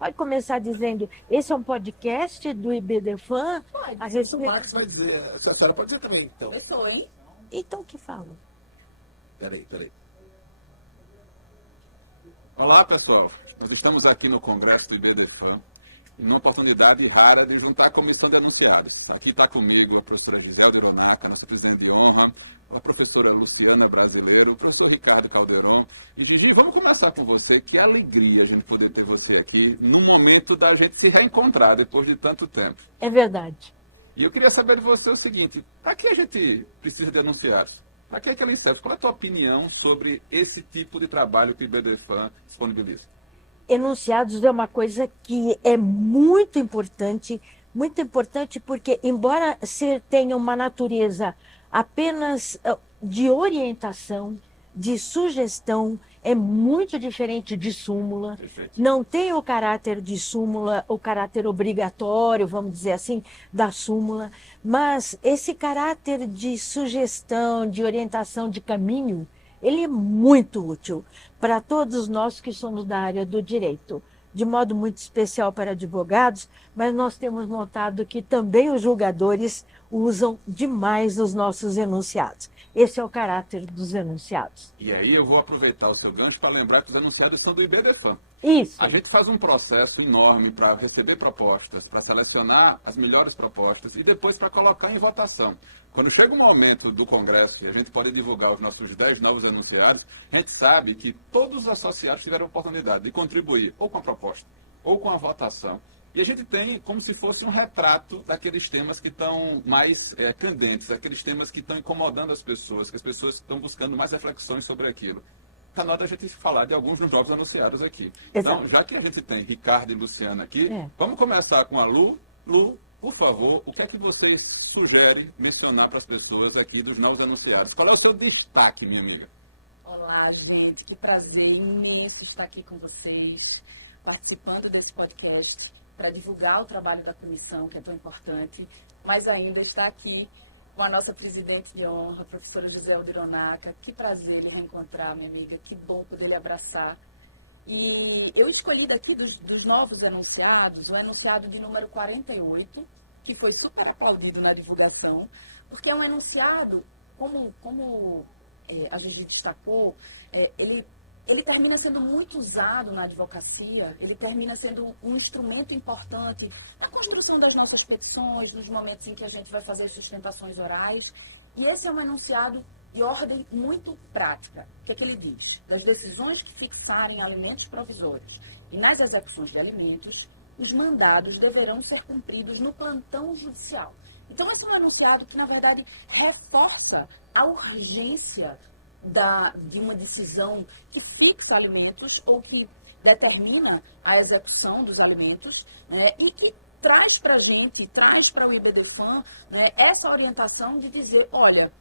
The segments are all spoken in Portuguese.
Pode começar dizendo, esse é um podcast do IBDFAN? Pode. A Isso o respeito... Marcos vai dizer. A senhora pode dizer também, então. Começou, hein? Então, que fala? Peraí. Olá, pessoal. Nós estamos aqui no Congresso do IBDFAN, em uma oportunidade rara de juntar a comissão de enunciados. Aqui está comigo a professora Giselde Hironaca, nossa presidente de honra, a professora Luciana Brasileiro, o professor Ricardo Calderon. E Gigi, vamos começar com você. Que alegria a gente poder ter você aqui no momento da gente se reencontrar depois de tanto tempo. É verdade. E eu queria saber de você o seguinte, para que a gente precisa de enunciados? Para que eles servem? Qual é a tua opinião sobre esse tipo de trabalho que o IBDFAN disponibiliza? Enunciados é uma coisa que é muito importante porque, embora tenha uma natureza apenas de orientação, de sugestão, é muito diferente de súmula. Perfeito. Não tem o caráter de súmula, o caráter obrigatório, vamos dizer assim, da súmula, mas esse caráter de sugestão, de orientação de caminho, ele é muito útil para todos nós que somos da área do direito, de modo muito especial para advogados, mas nós temos notado que também os julgadores usam demais os nossos enunciados. Esse é o caráter dos enunciados. E aí eu vou aproveitar o seu gancho para lembrar que os enunciados são do IBDFAN. Isso. A gente faz um processo enorme para receber propostas, para selecionar as melhores propostas e depois para colocar em votação. Quando chega o momento do Congresso e a gente pode divulgar os nossos 10 novos enunciados, a gente sabe que todos os associados tiveram a oportunidade de contribuir ou com a proposta ou com a votação. E a gente tem como se fosse um retrato daqueles temas que estão mais candentes, aqueles temas que estão incomodando as pessoas, que as pessoas estão buscando mais reflexões sobre aquilo. Está na hora da gente falar de alguns dos novos anunciados aqui. Exato. Então, já que a gente tem Ricardo e Luciana aqui, vamos começar com a Lu. Lu, por favor, o que é que você sugere mencionar para as pessoas aqui dos novos anunciados? Qual é o seu destaque, minha amiga? Olá, gente. Que prazer imenso estar aqui com vocês, participando desse podcast para divulgar o trabalho da comissão, que é tão importante, mas ainda estar aqui com a nossa presidente de honra, a professora Giselde Hironaca. Que prazer lhe reencontrar, minha amiga. Que bom poder lhe abraçar. E eu escolhi daqui dos novos enunciados, o enunciado de número 48, que foi super aplaudido na divulgação, porque é um enunciado, como a Gigi destacou, ele termina sendo muito usado na advocacia, ele termina sendo um instrumento importante na construção das nossas petições, nos momentos em que a gente vai fazer sustentações orais. E esse é um enunciado de ordem muito prática. O que é que ele diz? Das decisões que fixarem alimentos provisórios e nas execuções de alimentos, os mandados deverão ser cumpridos no plantão judicial. Então, esse é um enunciado que, na verdade, reforça a urgência de uma decisão que fixa alimentos ou que determina a execução dos alimentos, né, e que traz para a gente, traz para o IBDFAN, né, essa orientação de dizer, olha,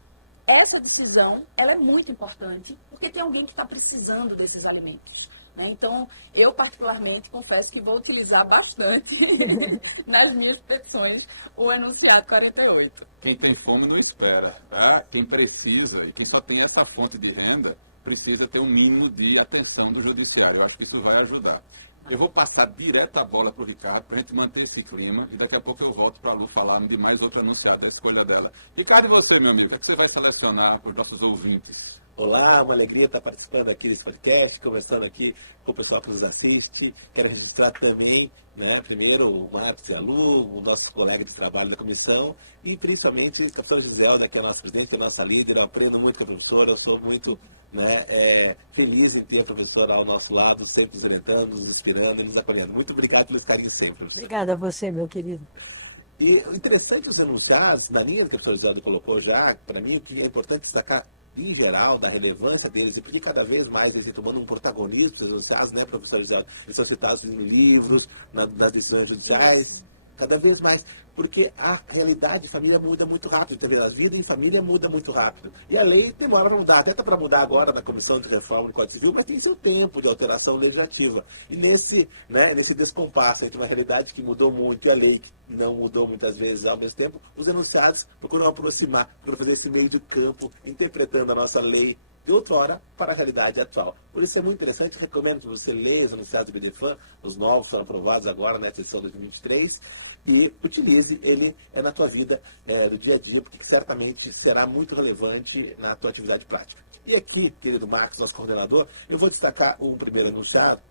essa decisão ela é muito importante porque tem alguém que está precisando desses alimentos, né? Então, eu particularmente confesso que vou utilizar bastante nas minhas petições o enunciado 48. Quem tem fome não espera, tá? Quem precisa e quem só tem essa fonte de renda precisa ter um mínimo de atenção do judiciário. Eu acho que isso vai ajudar. Eu vou passar direto a bola para o Ricardo, para a gente manter esse clima, e daqui a pouco eu volto para a Lu falar de mais outro anunciado da escolha dela. Ricardo, e você, meu amigo, o que é que você vai selecionar para os nossos ouvintes? Olá, uma alegria estar participando aqui desse podcast, conversando aqui com o pessoal que nos assiste. Quero registrar também, né, primeiro o Marcos e a Lu, o nosso colega de trabalho da comissão, e principalmente a professora Giselda, que é a nossa presidente, que é a nossa líder. Eu aprendo muito com a professora, eu sou muito feliz em ter a professora ao nosso lado, sempre nos orientando, nos inspirando e nos acolhendo. Muito obrigado pelo carinho sempre, professor. Obrigada a você, meu querido. E o interessante, os enunciados, na linha que a professora Giselda colocou já, para mim o que é importante destacar em geral, da relevância deles e porque cada vez mais eles estão tomando um protagonismo, esses enunciados, né, professor Giselda? Eles são citados em livros, nas decisões judiciais, cada vez mais, porque a realidade de família muda muito rápido, tá vendo? A vida em família muda muito rápido. E a lei demora para mudar, até está para mudar agora na Comissão de Reforma do Código Civil, mas tem seu tempo de alteração legislativa. E nesse descompasso entre uma realidade que mudou muito e a lei que não mudou muitas vezes ao mesmo tempo, os enunciados procuram aproximar, procuram fazer esse meio de campo, interpretando a nossa lei de outrora para a realidade atual. Por isso é muito interessante, recomendo que você leia os enunciados do IBDFAN, os novos foram aprovados agora nessa edição 2023, e utilize ele na tua vida do dia a dia, porque certamente será muito relevante na tua atividade prática. E aqui, querido Marcos, nosso coordenador, eu vou destacar um primeiro enunciado,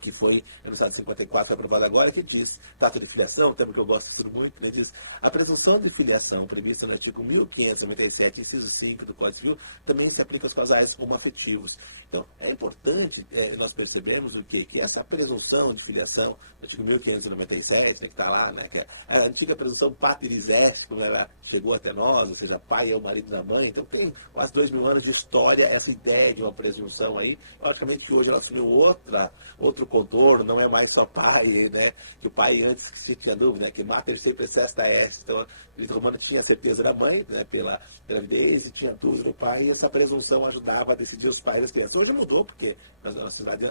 que foi enunciado 54, foi aprovado agora, que diz, trata de filiação, tema que eu gosto de estudo muito, né, diz, a presunção de filiação prevista no artigo 1597, inciso 5 do Código Civil, também se aplica aos casais homoafetivos. Então, é importante nós percebermos o quê? Que essa presunção de filiação, no artigo 1597, né, que está lá, né, que é a antiga presunção pateris est, como ela chegou até nós, ou seja, pai é o marido da mãe, então tem quase 2000 anos de história essa ideia de uma presunção aí, logicamente que hoje ela assumiu outro contorno, não é mais só pai, né? Que o pai antes que se tinha dúvida, né? Que mater sempre excesta est. Então, o direito romano tinha certeza da mãe, né? Pela gravidez, e tinha dúvida do pai, e essa presunção ajudava a decidir os pais das crianças. Hoje mudou, porque a nossa sociedade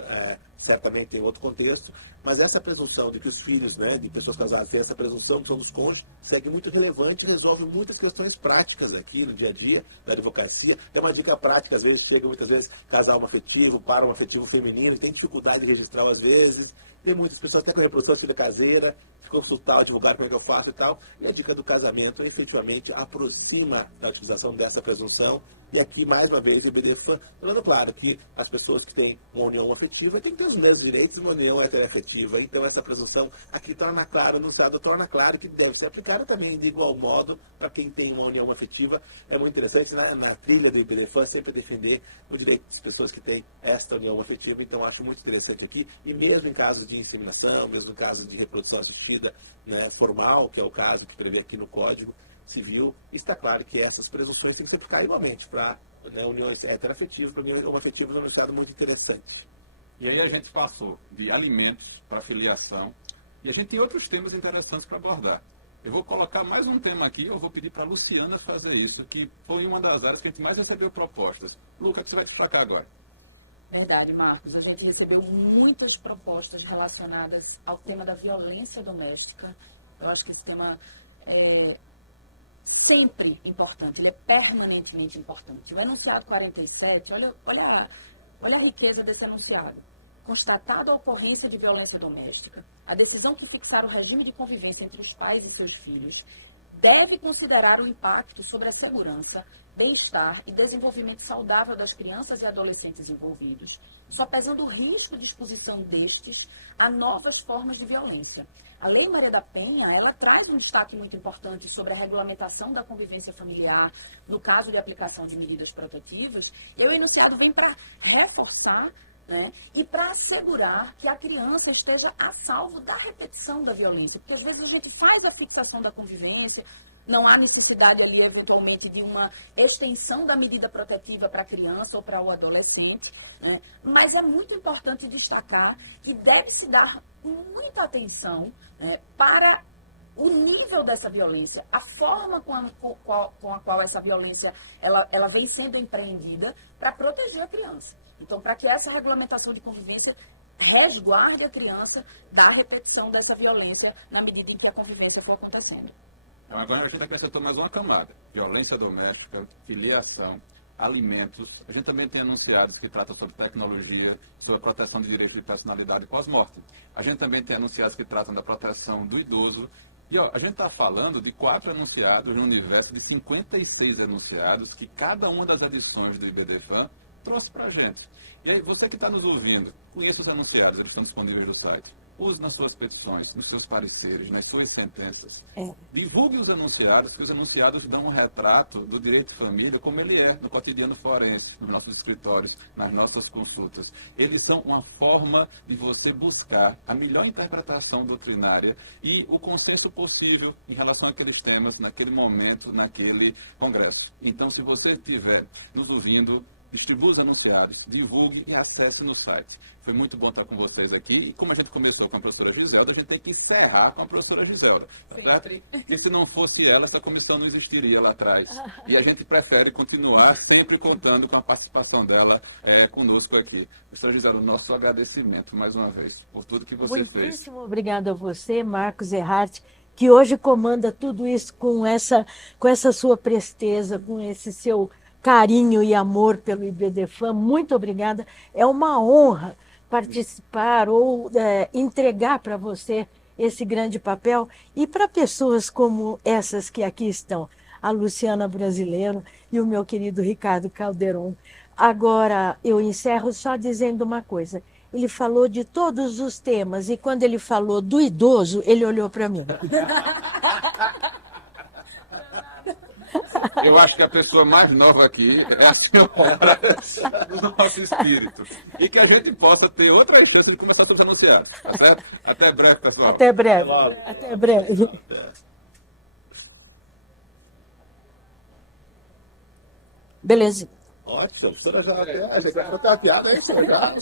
certamente tem outro contexto, mas essa presunção de que os filhos, né, de pessoas casadas têm essa presunção que são dos cônjuges, segue muito relevante e resolve muitas questões práticas aqui no dia a dia da advocacia. Tem uma dica prática, às vezes chega muitas vezes casal homoafetivo, para um afetivo feminino, que tem dificuldade de registrar às vezes, tem muitas pessoas até com reprodução assistida caseira, que consultar o advogado como é que eu faço e tal, e a dica do casamento efetivamente aproxima da utilização dessa presunção, e aqui mais uma vez o IBDFAN, tornando claro que as pessoas que têm uma união afetiva têm que ter os mesmos direitos de uma união heteroafetiva, então essa presunção aqui torna claro, o enunciado torna claro que deve ser aplicada também de igual modo para quem tem uma união afetiva. É muito interessante na trilha do IBDFAN sempre defender o direito das pessoas que têm esta união afetiva, então acho muito interessante aqui, e mesmo em casos de inseminação, mesmo em casos de reprodução assistida, né, formal, que é o caso que prevê aqui no Código Civil, está claro que essas presunções têm que se aplicar igualmente para, né, uniões heteroafetivas, para uniões homoafetivas, um enunciado muito interessante. E aí a gente passou de alimentos para filiação, e a gente tem outros temas interessantes para abordar. Eu vou colocar mais um tema aqui, eu vou pedir para a Luciana fazer isso, que foi uma das áreas que a gente mais recebeu propostas. Luca, o que você vai destacar agora? Verdade, Marcos. A gente recebeu muitas propostas relacionadas ao tema da violência doméstica. Eu acho que esse tema é sempre importante, ele é permanentemente importante. O enunciado 47, olha a riqueza desse enunciado. Constatada a ocorrência de violência doméstica, a decisão que fixar o regime de convivência entre os pais e seus filhos deve considerar o impacto sobre a segurança, bem-estar e desenvolvimento saudável das crianças e adolescentes envolvidos, sopesando o risco de exposição destes a novas formas de violência. A Lei Maria da Penha, ela traz um destaque muito importante sobre a regulamentação da convivência familiar no caso de aplicação de medidas protetivas, e aí o enunciado vem para reforçar, né, e para assegurar que a criança esteja a salvo da repetição da violência, porque às vezes a gente faz a fixação da convivência, não há necessidade ali eventualmente de uma extensão da medida protetiva para a criança ou para o adolescente, né, mas é muito importante destacar que deve-se dar muita atenção, né, para o nível dessa violência, a forma com a qual essa violência ela vem sendo empreendida para proteger a criança. Então, para que essa regulamentação de convivência resguarde a criança da repetição dessa violência na medida em que a convivência for acontecendo. Então, agora a gente acrescentou mais uma camada. Violência doméstica, filiação, alimentos. A gente também tem anunciados que tratam sobre tecnologia, sobre a proteção de direitos de personalidade pós-mortem. A gente também tem anunciados que tratam da proteção do idoso. E a gente está falando de 4 enunciados no universo de 56 enunciados que cada uma das edições do IBDFAN trouxe para a gente. E aí, você que está nos ouvindo, conheça os enunciados, eles estão disponíveis no site. Use nas suas petições, nos seus pareceres, nas suas sentenças. Divulgue os enunciados, que os enunciados dão um retrato do direito de família como ele é no cotidiano forense, nos nossos escritórios, nas nossas consultas. Eles são uma forma de você buscar a melhor interpretação doutrinária e o consenso possível em relação àqueles temas, naquele momento, naquele congresso. Então, se você estiver nos ouvindo, distribua os anunciados, divulgue e acesse no site. Foi muito bom estar com vocês aqui. E como a gente começou com a professora Giselda, a gente tem que encerrar com a professora Giselda. Tá certo? Porque se não fosse ela, essa comissão não existiria lá atrás. E a gente prefere continuar sempre contando com a participação dela conosco aqui. Professora Giselda, nosso agradecimento mais uma vez por tudo que você fez. Muitíssimo obrigada a você, Marcos Erhardt, que hoje comanda tudo isso com essa sua presteza, com esse seu carinho e amor pelo IBDFAM. Muito obrigada. É uma honra participar ou entregar para você esse grande papel e para pessoas como essas que aqui estão, a Luciana Brasileiro e o meu querido Ricardo Calderon. Agora, eu encerro só dizendo uma coisa. Ele falou de todos os temas e quando ele falou do idoso, ele olhou para mim. Eu acho que a pessoa mais nova aqui é a senhora do nosso espírito. E que a gente possa ter outras chances de conversar sobre os anunciados, tá certo? Até breve, pessoal. Até breve. Até logo. Até breve. Até. Beleza. Ótimo, a professora já até uma piada aí, professora já.